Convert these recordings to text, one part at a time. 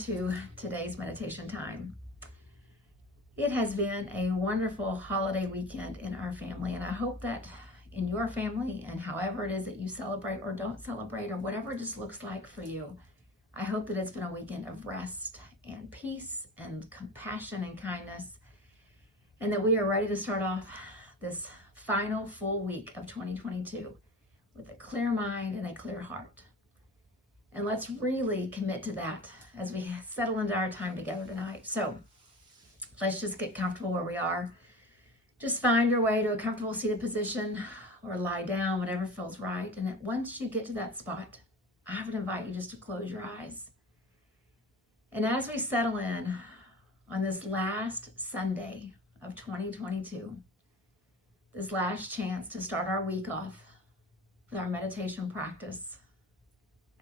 to today's meditation time. It has been a wonderful holiday weekend in our family, and I hope that in your family and however it is that you celebrate or don't celebrate or whatever it just looks like for you, I hope that it's been a weekend of rest and peace and compassion and kindness, and that we are ready to start off this final full week of 2022 with a clear mind and a clear heart. And let's really commit to that as we settle into our time together tonight. So let's just get comfortable where we are. Just find your way to a comfortable seated position or lie down, whatever feels right. And once you get to that spot, I would invite you just to close your eyes. And as we settle in on this last Sunday of 2022, this last chance to start our week off with our meditation practice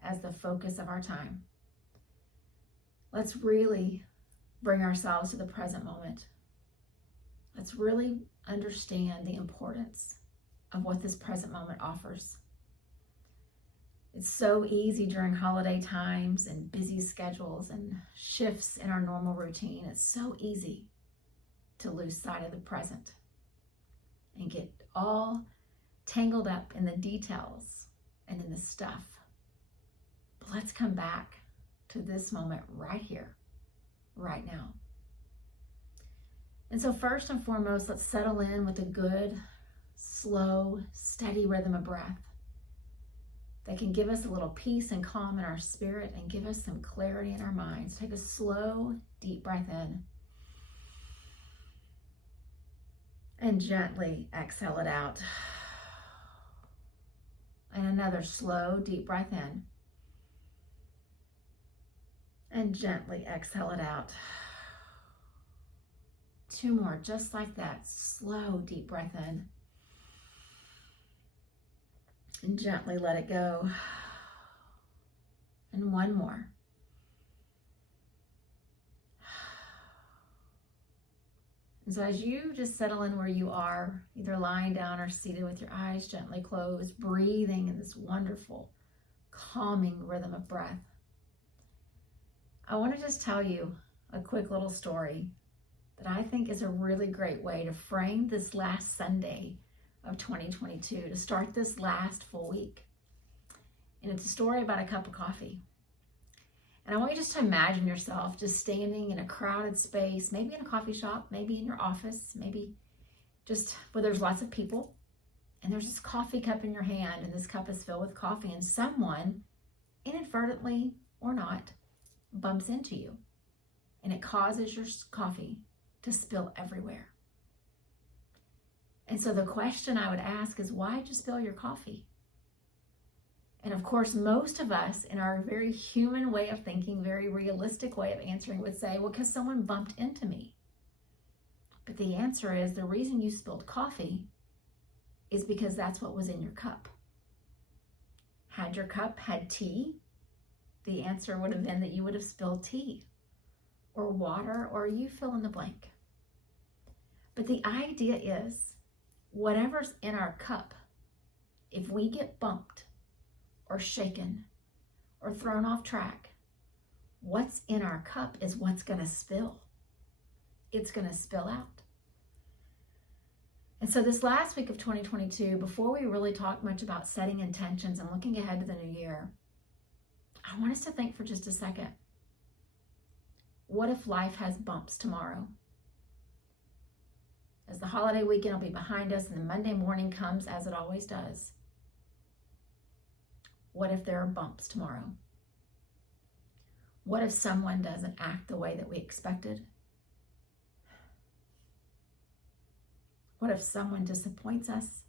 as the focus of our time, let's really bring ourselves to the present moment. Let's really understand the importance of what this present moment offers. It's so easy during holiday times and busy schedules and shifts in our normal routine. It's so easy to lose sight of the present and get all tangled up in the details and in the stuff. But let's come back to this moment right here, right now. And so first and foremost, let's settle in with a good, slow, steady rhythm of breath that can give us a little peace and calm in our spirit and give us some clarity in our minds. Take a slow, deep breath in and gently exhale it out. And another slow, deep breath in and gently exhale it out. Two more, just like that. Slow, deep breath in and gently let it go. And one more. And so as you just settle in where you are, either lying down or seated with your eyes gently closed, breathing in this wonderful, calming rhythm of breath, I want to just tell you a quick little story that I think is a really great way to frame this last Sunday of 2022, to start this last full week. And it's a story about a cup of coffee. And I want you just to imagine yourself just standing in a crowded space, maybe in a coffee shop, maybe in your office, maybe just where there's lots of people, and there's this coffee cup in your hand, and this cup is filled with coffee, and someone, inadvertently or not, bumps into you, and it causes your coffee to spill everywhere. And so the question I would ask is, why'd you spill your coffee? And of course, most of us in our very human way of thinking, very realistic way of answering would say, well, because someone bumped into me. But the answer is, the reason you spilled coffee is because that's what was in your cup. Had your cup had tea, the answer would have been that you would have spilled tea or water, or you fill in the blank. But the idea is, whatever's in our cup, if we get bumped or shaken or thrown off track, what's in our cup is what's going to spill. It's going to spill out. And so this last week of 2022, before we really talk much about setting intentions and looking ahead to the new year, I want us to think for just a second. What if life has bumps tomorrow? As the holiday weekend will be behind us and the Monday morning comes as it always does, what if there are bumps tomorrow? What if someone doesn't act the way that we expected? What if someone disappoints us?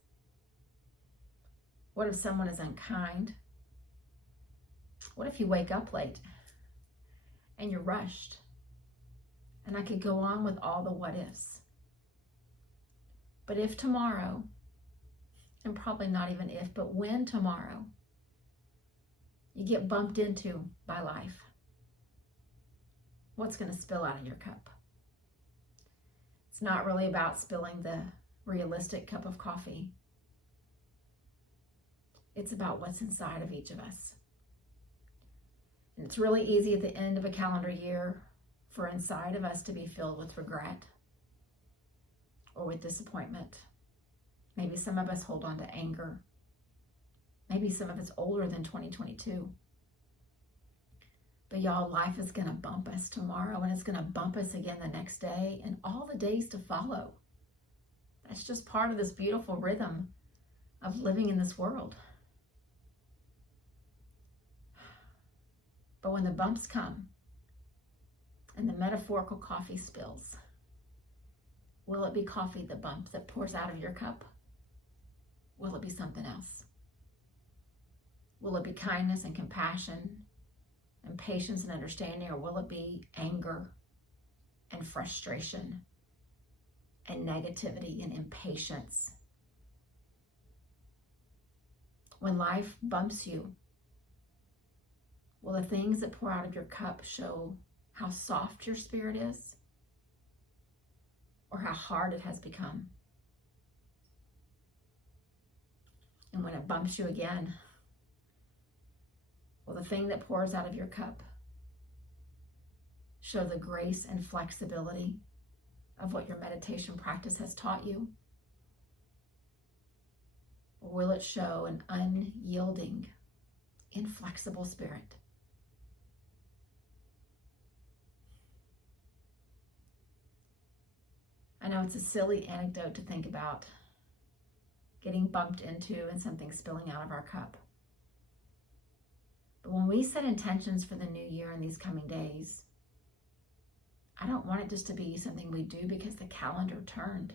What if someone is unkind? What if you wake up late and you're rushed? And I could go on with all the what ifs. But if tomorrow, and probably not even if, but when tomorrow, you get bumped into by life, what's going to spill out of your cup? It's not really about spilling the realistic cup of coffee. It's about what's inside of each of us. It's really easy at the end of a calendar year for inside of us to be filled with regret or with disappointment. Maybe some of us hold on to anger. Maybe some of it's older than 2022. But y'all, life is going to bump us tomorrow, and it's going to bump us again the next day and all the days to follow. That's just part of this beautiful rhythm of living in this world. But when the bumps come and the metaphorical coffee spills, will it be coffee, the bump that pours out of your cup? Will it be something else? Will it be kindness and compassion and patience and understanding, or will it be anger and frustration and negativity and impatience? When life bumps you, will the things that pour out of your cup show how soft your spirit is, or how hard it has become? And when it bumps you again, will the thing that pours out of your cup show the grace and flexibility of what your meditation practice has taught you? Or will it show an unyielding, inflexible spirit? I know it's a silly anecdote to think about getting bumped into and something spilling out of our cup. But when we set intentions for the new year in these coming days, I don't want it just to be something we do because the calendar turned.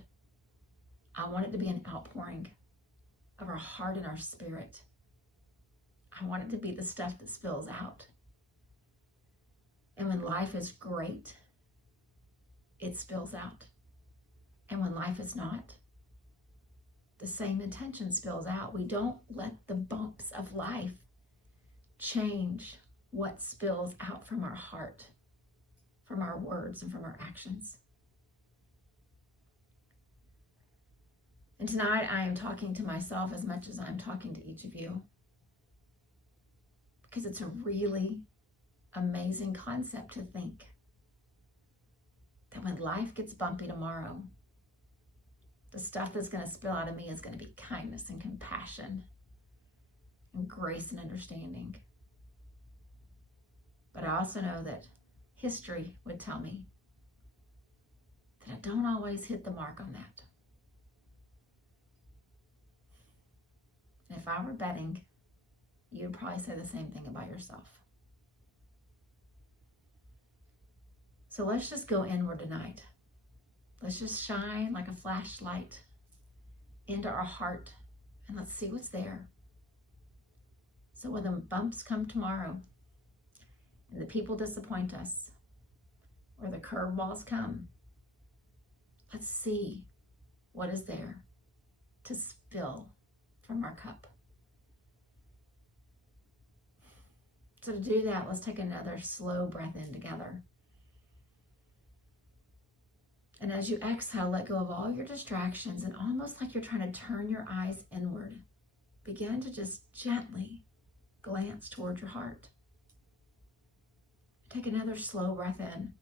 I want it to be an outpouring of our heart and our spirit. I want it to be the stuff that spills out. And when life is great, it spills out. And when life is not, the same intention spills out. We don't let the bumps of life change what spills out from our heart, from our words, and from our actions. And tonight I am talking to myself as much as I'm talking to each of you, because it's a really amazing concept to think that when life gets bumpy tomorrow, the stuff that's going to spill out of me is going to be kindness and compassion and grace and understanding. But I also know that history would tell me that I don't always hit the mark on that. And if I were betting, you'd probably say the same thing about yourself. So let's just go inward tonight. Let's just shine like a flashlight into our heart, and let's see what's there. So when the bumps come tomorrow and the people disappoint us, or the curveballs come, let's see what is there to spill from our cup. So to do that, let's take another slow breath in together. And as you exhale, let go of all your distractions, and almost like you're trying to turn your eyes inward, begin to just gently glance toward your heart. Take another slow breath in.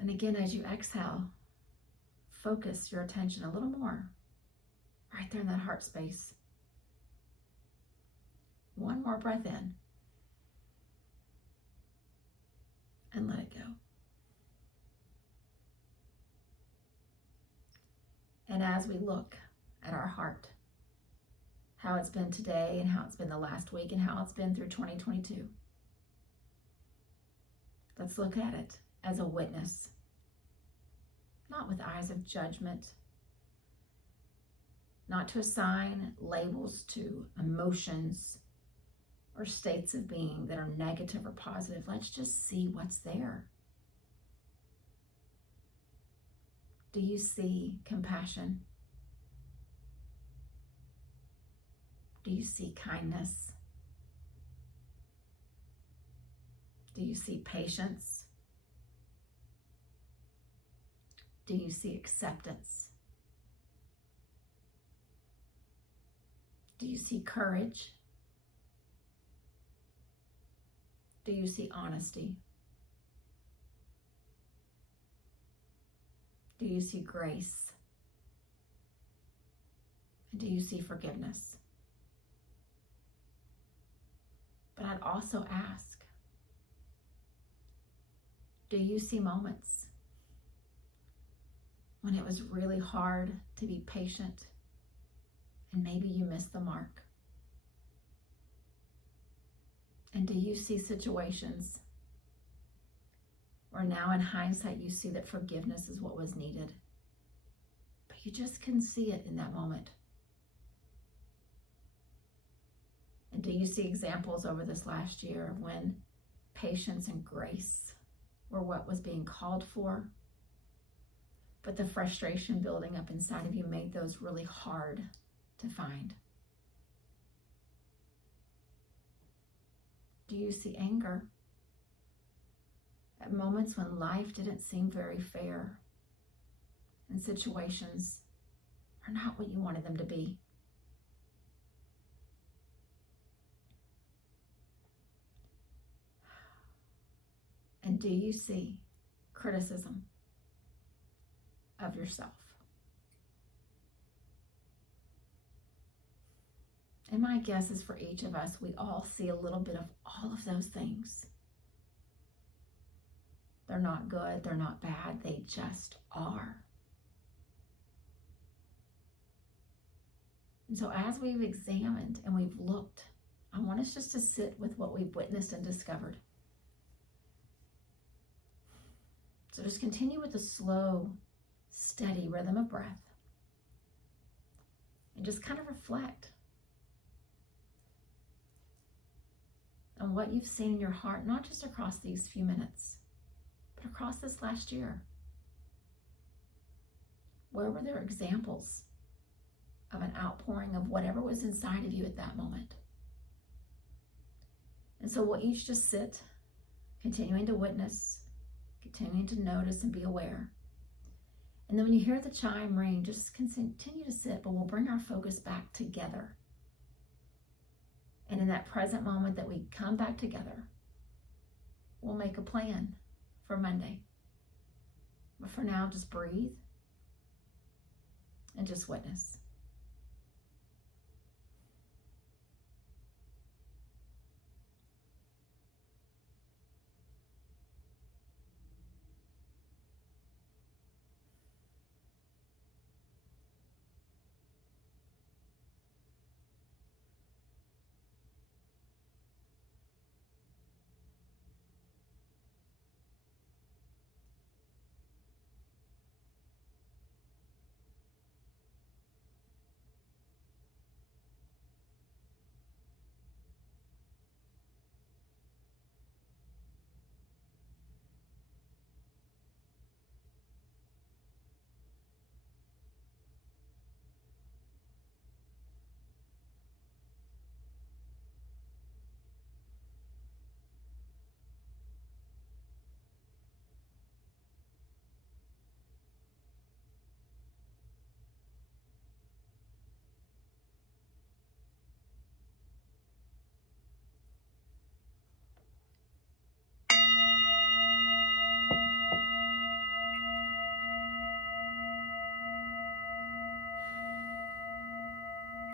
And again, as you exhale, focus your attention a little more right there in that heart space. One more breath in. And let it go. And as we look at our heart, how it's been today and how it's been the last week and how it's been through 2022, let's look at it as a witness, not with eyes of judgment, not to assign labels to emotions or states of being that are negative or positive. Let's just see what's there. Do you see compassion? Do you see kindness? Do you see patience? Do you see acceptance? Do you see courage? Do you see honesty? Do you see grace? And do you see forgiveness? But I'd also ask, do you see moments when it was really hard to be patient and maybe you missed the mark? And do you see situations where now in hindsight you see that forgiveness is what was needed, but you just couldn't see it in that moment? And do you see examples over this last year of when patience and grace were what was being called for, but the frustration building up inside of you made those really hard to find? Do you see anger at moments when life didn't seem very fair and situations are not what you wanted them to be? And do you see criticism of yourself? And my guess is for each of us, we all see a little bit of all of those things. They're not good, they're not bad, they just are. And so as we've examined and we've looked, I want us just to sit with what we've witnessed and discovered. So just continue with the slow, steady rhythm of breath and just kind of reflect on what you've seen in your heart, not just across these few minutes, but across this last year. Where were there examples of an outpouring of whatever was inside of you at that moment? And so we'll each just sit, continuing to witness, continuing to notice and be aware. And then when you hear the chime ring, just continue to sit, but we'll bring our focus back together. And in that present moment that we come back together, we'll make a plan for Monday. But for now, just breathe and just witness.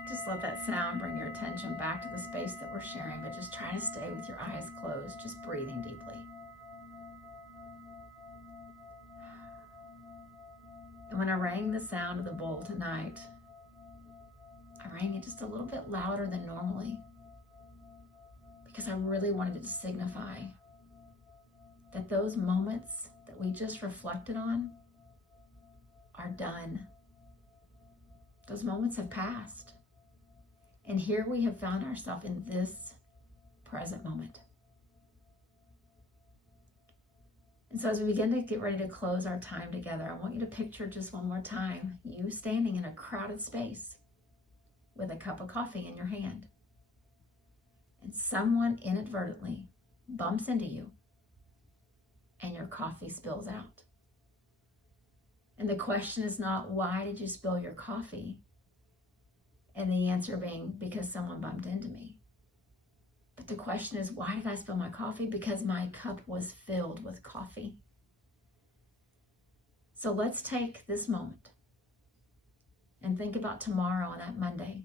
Just let that sound bring your attention back to the space that we're sharing, but just try to stay with your eyes closed, just breathing deeply. And when I rang the sound of the bowl tonight, I rang it just a little bit louder than normally because I really wanted it to signify that those moments that we just reflected on are done. Those moments have passed. And here we have found ourselves in this present moment. And so as we begin to get ready to close our time together, I want you to picture just one more time you standing in a crowded space with a cup of coffee in your hand. And someone inadvertently bumps into you and your coffee spills out. And the question is not, why did you spill your coffee? And the answer being, because someone bumped into me. But the question is, why did I spill my coffee? Because my cup was filled with coffee. So let's take this moment and think about tomorrow on that Monday,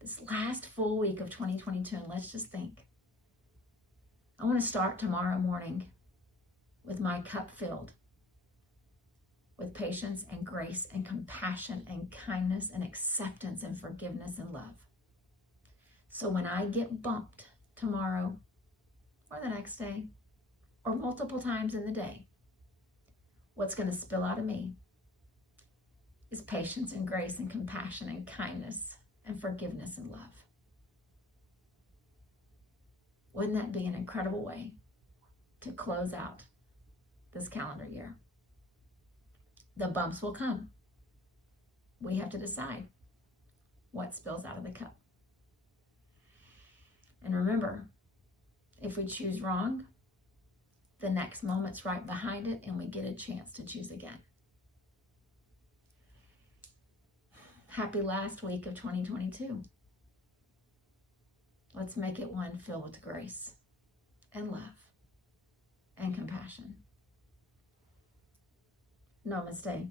this last full week of 2022, and let's just think. I want to start tomorrow morning with my cup filled with patience and grace and compassion and kindness and acceptance and forgiveness and love. So when I get bumped tomorrow or the next day or multiple times in the day, what's going to spill out of me is patience and grace and compassion and kindness and forgiveness and love. Wouldn't that be an incredible way to close out this calendar year? The bumps will come. We have to decide what spills out of the cup. And remember, if we choose wrong, the next moment's right behind it and we get a chance to choose again. Happy last week of 2022. Let's make it one filled with grace and love and compassion. Namaste.